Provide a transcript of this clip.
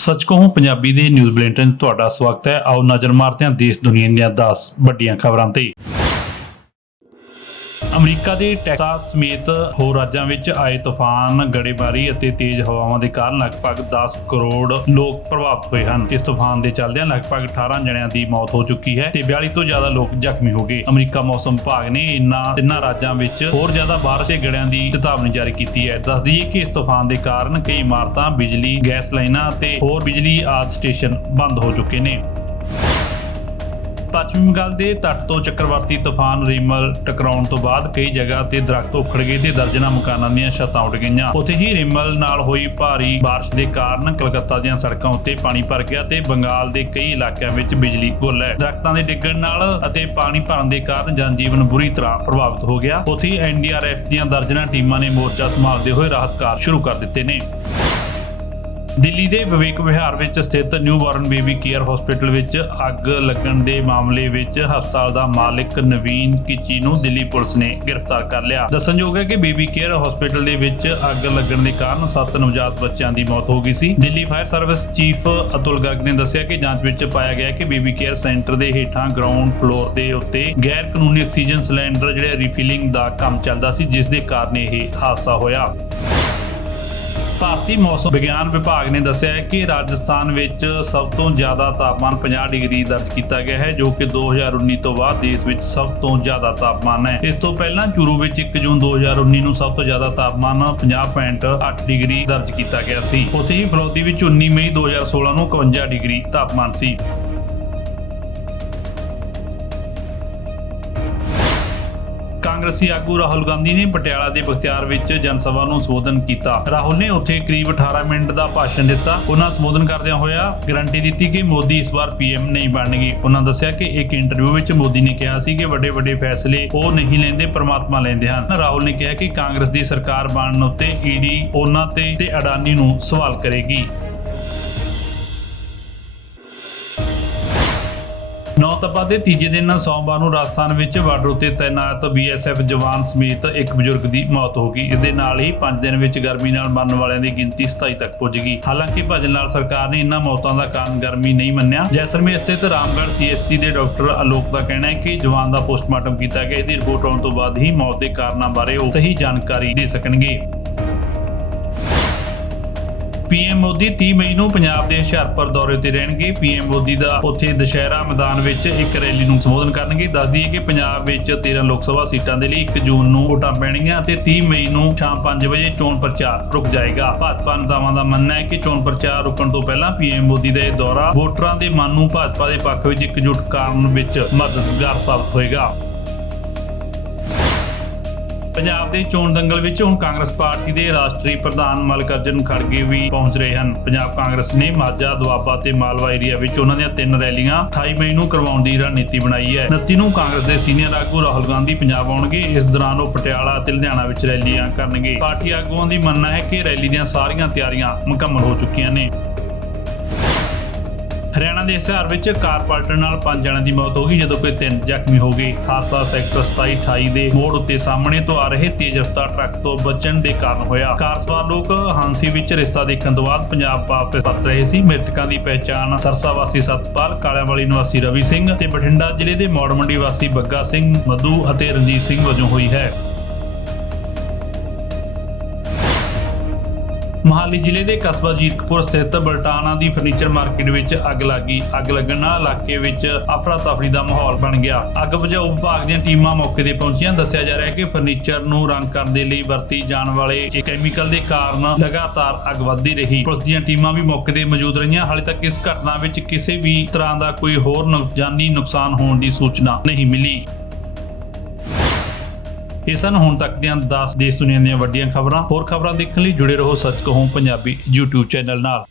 ਸੱਚ ਕਹੂੰ, ਪੰਜਾਬੀ ਦੇ ਨਿਊਜ਼ ਬੁਲੇਟਿਨ 'ਚ ਤੁਹਾਡਾ ਸਵਾਗਤ ਹੈ। ਆਓ ਨਜ਼ਰ ਮਾਰਦੇ ਹਾਂ ਦੇਸ਼ ਦੁਨੀਆ ਦੀਆਂ 10 ਵੱਡੀਆਂ ਖਬਰਾਂ ਤੇ। ਅਮਰੀਕਾ ਦੇ ਟੈਕਸਾਸ ਸਮੇਤ ਹੋਰ ਰਾਜਾਂ ਵਿੱਚ ਆਏ ਤੂਫਾਨ, ਗੜੇਮਾਰੀ ਅਤੇ ਤੇਜ਼ ਹਵਾਵਾਂ ਦੇ ਕਾਰਨ ਲਗਭਗ 10 ਕਰੋੜ ਲੋਕ ਪ੍ਰਭਾਵਿਤ ਹੋਏ ਹਨ। ਇਸ ਤੂਫਾਨ ਦੇ ਚੱਲਦਿਆਂ ਲਗਭਗ 18 ਜਣਿਆਂ ਦੀ ਮੌਤ ਹੋ ਚੁੱਕੀ ਹੈ ਤੇ 42 ਤੋਂ ਜ਼ਿਆਦਾ ਲੋਕ ਜ਼ਖਮੀ ਹੋ ਗਏ। ਅਮਰੀਕਾ ਮੌਸਮ ਵਿਭਾਗ ਨੇ ਇਨ੍ਹਾਂ ਤਿੰਨਾਂ ਰਾਜਾਂ ਵਿੱਚ ਹੋਰ ਜ਼ਿਆਦਾ ਬਾਰਿਸ਼ ਦੇ ਗੜਿਆਂ ਦੀ ਚੇਤਾਵਨੀ ਜਾਰੀ ਕੀਤੀ ਹੈ। ਦੱਸ ਦਈਏ ਕਿ ਇਸ ਤੂਫਾਨ ਦੇ ਕਾਰਨ ਕਈ ਇਮਾਰਤਾਂ, ਬਿਜਲੀ, ਗੈਸ ਲਾਈਨਾਂ ਅਤੇ ਹੋਰ ਬਿਜਲੀ ਆਦਿ ਸਟੇਸ਼ਨ ਬੰਦ ਹੋ ਚੁੱਕੇ ਨੇ। ਪੱਛਮੀ ਬੰਗਾਲ ਦੇ ਤੱਟ ਤੋਂ ਚੱਕਰਵਾਤੀ ਤੂਫਾਨ ਰਿਮਲ ਟਕਰਾਉਣ ਤੋਂ ਬਾਅਦ ਕਈ ਜਗ੍ਹਾ ਤੇ ਦਰਖਤ ਉਖੜ ਗਏ ਤੇ ਦਰਜਨਾਂ ਮਕਾਨਾਂ ਦੀਆਂ ਛੱਤਾਂ ਉੱਡ ਗਈਆਂ। ਉੱਥੇ ਹੀ ਰਿਮਲ ਨਾਲ ਹੋਈ ਭਾਰੀ ਬਾਰਿਸ਼ ਦੇ ਕਾਰਨ ਕਲਕੱਤਾ ਦੀਆਂ ਸੜਕਾਂ ਉੱਤੇ ਪਾਣੀ ਭਰ ਗਿਆ ਤੇ ਬੰਗਾਲ ਦੇ ਕਈ ਇਲਾਕਿਆਂ ਵਿੱਚ ਬਿਜਲੀ ਗੁੱਲ ਹੈ। ਦਰਖਤਾਂ ਦੇ ਡਿੱਗਣ ਨਾਲ ਅਤੇ ਪਾਣੀ ਭਰਨ ਦੇ ਕਾਰਨ ਜਨਜੀਵਨ ਬੁਰੀ ਤਰ੍ਹਾਂ ਪ੍ਰਭਾਵਿਤ ਹੋ ਗਿਆ। ਉੱਥੇ ਹੀ ਐਨਡੀਆਰਐਫ ਦੀਆਂ ਦਰਜਨਾਂ ਟੀਮਾਂ ਨੇ ਮੋਰਚਾ ਸੰਭਾਲਦੇ ਹੋਏ ਰਾਹਤ ਕਾਰਜ ਸ਼ੁਰੂ ਕਰ ਦਿੱਤੇ ਨੇ। ਦਿੱਲੀ ਦੇ ਵਿਵੇਕ ਵਿਹਾਰ ਵਿੱਚ ਸਥਿਤ newborn baby care hospital ਵਿੱਚ ਅੱਗ ਲੱਗਣ ਦੇ ਮਾਮਲੇ ਵਿੱਚ ਹਸਪਤਾਲ ਦਾ ਮਾਲਕ ਨਵੀਨ ਕਿਚੀ ਨੂੰ ਦਿੱਲੀ ਪੁਲਿਸ ਨੇ ਗ੍ਰਿਫਤਾਰ ਕਰ ਲਿਆ। ਦੱਸਣਯੋਗ ਹੈ ਕਿ ਬੇਬੀ ਕੇਅਰ ਹਸਪੀਟਲ ਦੇ ਵਿੱਚ ਅੱਗ ਲੱਗਣ ਦੇ ਕਾਰਨ 7 ਨਵਜਾਤ ਬੱਚਿਆਂ ਦੀ ਮੌਤ ਹੋ ਗਈ ਸੀ। Delhi fire service chief Atul Garg ਨੇ ਦੱਸਿਆ ਕਿ ਜਾਂਚ ਵਿੱਚ ਪਾਇਆ ਗਿਆ ਕਿ ਬੇਬੀ ਕੇਅਰ ਸੈਂਟਰ ਦੇ ਹੇਠਾਂ ਗਰਾਊਂਡ ਫਲੋਰ ਦੇ ਉੱਤੇ ਗੈਰ ਕਾਨੂੰਨੀ ਆਕਸੀਜਨ ਸਿਲੰਡਰ, ਜਿਹੜੇ ਰੀਫਿਲਿੰਗ ਦਾ ਕੰਮ ਚੱਲਦਾ ਸੀ, ਜਿਸ ਦੇ ਕਾਰਨ ਇਹ ਹਾਦਸਾ ਹੋਇਆ। ਭਾਰਤੀ ਮੌਸਮ ਵਿਗਿਆਨ ਵਿਭਾਗ ਨੇ ਦੱਸਿਆ ਹੈ ਕਿ ਰਾਜਸਥਾਨ ਵਿੱਚ ਸਭ ਤੋਂ ਜ਼ਿਆਦਾ ਤਾਪਮਾਨ 50 ਡਿਗਰੀ ਦਰਜ ਕੀਤਾ ਗਿਆ ਹੈ, ਜੋ ਕਿ 2019 ਤੋਂ ਬਾਅਦ ਦੇਸ਼ ਵਿੱਚ ਸਭ ਤੋਂ ਜ਼ਿਆਦਾ ਤਾਪਮਾਨ ਹੈ। ਇਸ ਤੋਂ ਪਹਿਲਾਂ ਚੂਰੂ ਵਿੱਚ 1 ਜੂਨ 2019 ਨੂੰ ਸਭ ਤੋਂ ਜ਼ਿਆਦਾ ਤਾਪਮਾਨ 50.8 ਡਿਗਰੀ ਦਰਜ ਕੀਤਾ ਗਿਆ ਸੀ। ਉੱਥੇ ਹੀ ਫਲੋਦੀ ਵਿੱਚ 19 ਮਈ 2016 ਨੂੰ 51 ਡਿਗਰੀ ਤਾਪਮਾਨ ਸੀ। ਕਾਂਗਰਸੀ ਆਗੂ ਰਾਹੁਲ ਗਾਂਧੀ ਨੇ ਪਟਿਆਲਾ ਦੇ ਬਖਤਿਆਰ ਵਿੱਚ ਜਨ ਸਭਾ ਨੂੰ ਸੰਬੋਧਨ ਕੀਤਾ। ਰਾਹੁਲ ਨੇ ਉੱਥੇ ਕਰੀਬ 18 ਮਿੰਟ ਦਾ ਭਾਸ਼ਣ ਦਿੱਤਾ। ਉਹਨਾਂ ਸੰਬੋਧਨ ਕਰਦਿਆਂ ਹੋਇਆ ਗਾਰੰਟੀ ਦਿੱਤੀ ਕਿ ਮੋਦੀ ਇਸ ਵਾਰ ਪੀਐਮ ਨਹੀਂ ਬਣਨਗੇ। ਉਹਨਾਂ ਦੱਸਿਆ ਕਿ ਇੱਕ ਇੰਟਰਵਿਊ ਵਿੱਚ ਮੋਦੀ ਨੇ ਕਿਹਾ ਸੀ ਕਿ ਵੱਡੇ ਵੱਡੇ ਫੈਸਲੇ ਉਹ ਨਹੀਂ ਲੈਂਦੇ, ਪ੍ਰਮਾਤਮਾ ਲੈਂਦੇ ਹਨ। ਰਾਹੁਲ ਨੇ ਕਿਹਾ ਕਿ ਕਾਂਗਰਸ ਦੀ ਸਰਕਾਰ ਬਣਨ ਉੱਤੇ ਈਡੀ ਉਹਨਾਂ ਤੇ ਤੇ ਅਡਾਨੀ ਨੂੰ ਸਵਾਲ ਕਰੇਗੀ। ਨੌਤਪਾ ਦੇ ਤੀਜੇ ਦਿਨ ਸੋਮਵਾਰ ਨੂੰ ਰਾਜਸਥਾਨ ਵਿੱਚ ਬਾਰਡਰ ਉੱਤੇ ਤਾਇਨਾਤ ਬੀਐਸਐਫ ਜਵਾਨ ਸਮੇਤ ਇੱਕ ਬਜ਼ੁਰਗ ਦੀ ਮੌਤ ਹੋ ਗਈ। ਇਸ ਦੇ ਨਾਲ ਹੀ 5 ਦਿਨ ਵਿੱਚ ਗਰਮੀ ਨਾਲ ਮਰਨ ਵਾਲਿਆਂ ਦੀ ਗਿਣਤੀ 27 ਤੱਕ ਪੁੱਜ ਗਈ। ਹਾਲਾਂਕਿ ਭਜਨ ਲਾਲ ਸਰਕਾਰ ਨੇ ਇਹਨਾਂ ਮੌਤਾਂ ਦਾ ਕਾਰਨ ਗਰਮੀ ਨਹੀਂ ਮੰਨਿਆ। ਜੈਸਲਮੇਰ ਸਥਿਤ ਰਾਮਗੜ੍ਹ ਸੀਐਸਸੀ ਦੇ ਡਾਕਟਰ ਅਲੋਕ ਦਾ ਕਹਿਣਾ ਹੈ ਕਿ ਜਵਾਨ ਦਾ ਪੋਸਟਮਾਰਟਮ ਕੀਤਾ ਗਿਆ। ਇਹਦੀ ਰਿਪੋਰਟ ਆਉਣ ਤੋਂ ਬਾਅਦ ਹੀ ਮੌਤ ਦੇ ਕਾਰਨਾਂ ਬਾਰੇ ਉਹ ਸਹੀ ਜਾਣਕਾਰੀ ਦੇ ਸਕਣਗੇ। ਪੀਐਮ ਮੋਦੀ 30 ਮਈ ਨੂੰ ਪੰਜਾਬ ਦੇ ਹੁਸ਼ਿਆਰਪੁਰ ਦੌਰੇ ਤੇ ਰਹਿਣਗੇ। ਪੀਐਮ ਮੋਦੀ ਦਾ ਉੱਥੇ ਦੁਸ਼ਹਿਰਾ ਮੈਦਾਨ ਵਿੱਚ ਇੱਕ ਰੈਲੀ ਨੂੰ ਸੰਬੋਧਨ ਕਰਨਗੇ। ਦੱਸ ਦਈਏ ਕਿ ਪੰਜਾਬ ਵਿੱਚ 13 ਲੋਕ ਸਭਾ ਸੀਟਾਂ ਦੇ ਲਈ 1 ਜੂਨ ਨੂੰ ਵੋਟਾਂ ਪੈਣਗੀਆਂ ਅਤੇ 30 ਮਈ ਨੂੰ ਸ਼ਾਮ 5 ਵਜੇ ਚੋਣ ਪ੍ਰਚਾਰ ਰੁਕ ਜਾਏਗਾ। ਭਾਜਪਾ ਨੇਤਾਵਾਂ ਦਾ ਮੰਨਣਾ ਹੈ ਕਿ ਚੋਣ ਪ੍ਰਚਾਰ ਰੁਕਣ ਤੋਂ ਪਹਿਲਾਂ ਪੀਐਮ ਮੋਦੀ ਦਾ ਇਹ ਦੌਰਾ ਵੋਟਰਾਂ ਦੇ ਮਨ ਨੂੰ ਭਾਜਪਾ ਦੇ ਪੱਖ ਵਿੱਚ ਇਕਜੁੱਟ ਕਰਨ ਵਿੱਚ ਮਦਦਗਾਰ ਸਾਬਤ ਹੋਏਗਾ। ਪੰਜਾਬ ਦੇ ਚੋਣ ਦੰਗਲ ਵਿੱਚ ਹੁਣ ਕਾਂਗਰਸ ਪਾਰਟੀ ਦੇ ਰਾਸ਼ਟਰੀ ਪ੍ਰਧਾਨ ਮਲਕਰਜਨ ਖੜਗੇ ਵੀ ਪਹੁੰਚ ਰਹੇ ਹਨ। ਪੰਜਾਬ ਕਾਂਗਰਸ ਨੇ ਮਾਝਾ, ਦੁਆਬਾ ਤੇ ਮਾਲਵਾ ਏਰੀਆ ਵਿੱਚ ਉਹਨਾਂ ਦੀਆਂ ਤਿੰਨ ਰੈਲੀਆਂ 28 ਮਈ ਨੂੰ ਕਰਵਾਉਣ ਦੀ ਰਣਨੀਤੀ ਬਣਾਈ ਹੈ। 29 ਨੂੰ ਕਾਂਗਰਸ ਦੇ ਸੀਨੀਅਰ ਆਗੂ ਰਾਹੁਲ ਗਾਂਧੀ ਪੰਜਾਬ ਆਉਣਗੇ। ਇਸ ਦੌਰਾਨ ਉਹ ਪਟਿਆਲਾ ਅਤੇ ਲੁਧਿਆਣਾ ਵਿੱਚ ਰੈਲੀਆਂ ਕਰਨਗੇ। ਪਾਰਟੀ ਆਗੂਆਂ ਦੀ ਮੰਨਣਾ ਹੈ ਕਿ ਰੈਲੀ ਦੀਆਂ ਸਾਰੀਆਂ ਤਿਆਰੀਆਂ ਮੁਕੰਮਲ ਹੋ ਚੁੱਕੀਆਂ ਨੇ। ਹਰਿਆਣਾ ਦੇ ਹਿਸਾਰ ਵਿੱਚ ਕਾਰ ਪਲਟਣ ਨਾਲ ਪੰਜ ਜਣਿਆਂ ਦੀ ਮੌਤ ਹੋ ਗਈ, ਜਦੋਂ ਕਿ ਤਿੰਨ ਜ਼ਖਮੀ ਹੋ ਗਏ। ਹਾਦਸਾ ਸੈਕਟਰ 27 28 ਦੇ ਮੋੜ ਉੱਤੇ ਸਾਹਮਣੇ ਤੋਂ ਆ ਰਹੇ ਤੇਜ਼ ਰਫ਼ਤਾਰ ਟਰੱਕ ਤੋਂ ਬਚਣ ਦੇ ਕਾਰਨ ਹੋਇਆ। ਕਾਰ ਸਵਾਰ ਲੋਕ ਹਾਂਸੀ ਵਿੱਚ ਰਿਸ਼ਤਾ ਦੇਖਣ ਤੋਂ ਬਾਅਦ ਪੰਜਾਬ ਵਾਪਸ ਪਰਤ ਰਹੇ ਸੀ। ਮ੍ਰਿਤਕਾਂ ਦੀ ਪਹਿਚਾਣ ਸਰਸਾ ਵਾਸੀ ਸਤਪਾਲ, ਕਾਲਿਆਂਵਾਲੀ ਨਿਵਾਸੀ ਰਵੀ ਸਿੰਘ ਤੇ ਬਠਿੰਡਾ ਜ਼ਿਲ੍ਹੇ ਦੇ ਮੌੜ ਮੰਡੀ ਵਾਸੀ ਬੱਗਾ ਸਿੰਘ, ਮਧੂ ਅਤੇ ਰਣਜੀਤ ਸਿੰਘ ਵਜੋਂ ਹੋਈ ਹੈ। ਮਹਾਲੀ ਜ਼ਿਲ੍ਹੇ ਦੇ ਕਸਬਾ ਜੀਰਕਪੁਰ ਸਥਿਤ ਬਲਟਾਨਾ ਦੀ ਫਰਨੀਚਰ ਮਾਰਕੀਟ ਵਿੱਚ ਅੱਗ ਲੱਗੀ। ਅੱਗ ਲੱਗਣ ਨਾਲ ਇਲਾਕੇ ਵਿੱਚ ਅਫਰਾ ਤਫਰੀ ਦਾ ਮਾਹੌਲ ਬਣ ਗਿਆ। ਅੱਗ ਬੁਝਾਊ ਵਿਭਾਗ ਦੀਆਂ ਟੀਮਾਂ ਮੌਕੇ ਤੇ ਪਹੁੰਚੀਆਂ। ਦੱਸਿਆ ਜਾ ਰਿਹਾ ਹੈ ਕਿ ਫਰਨੀਚਰ ਨੂੰ ਰੰਗ ਕਰਨ ਦੇ ਲਈ ਵਰਤੀ ਜਾਣ ਵਾਲੇ ਇਹ ਕੈਮੀਕਲ ਦੇ ਕਾਰਨ ਲਗਾਤਾਰ ਅੱਗ ਵੱਧਦੀ ਰਹੀ। ਪੁਲਿਸ ਦੀਆਂ ਟੀਮਾਂ ਵੀ ਮੌਕੇ ਤੇ ਮੌਜੂਦ ਰਹੀਆਂ। ਹਾਲੇ ਤੱਕ ਇਸ ਘਟਨਾ ਵਿੱਚ ਕਿਸੇ ਵੀ ਤਰ੍ਹਾਂ ਦਾ ਕੋਈ ਹੋਰ ਨੁਕ- ਜਾਨੀ ਨੁਕਸਾਨ ਹੋਣ ਦੀ ਸੂਚਨਾ ਨਹੀਂ ਮਿਲੀ। ਇਹ ਸਨ ਹੁਣ ਤੱਕ ਦੀਆਂ 10 ਦੇਸ਼ ਦੁਨੀਆ ਦੀਆਂ ਵੱਡੀਆਂ ਖਬਰਾਂ। ਹੋਰ ਖਬਰਾਂ ਦੇਖਣ ਲਈ ਜੁੜੇ ਰਹੋ ਸੱਚ ਕਹੂੰ ਪੰਜਾਬੀ YouTube ਚੈਨਲ ਨਾਲ।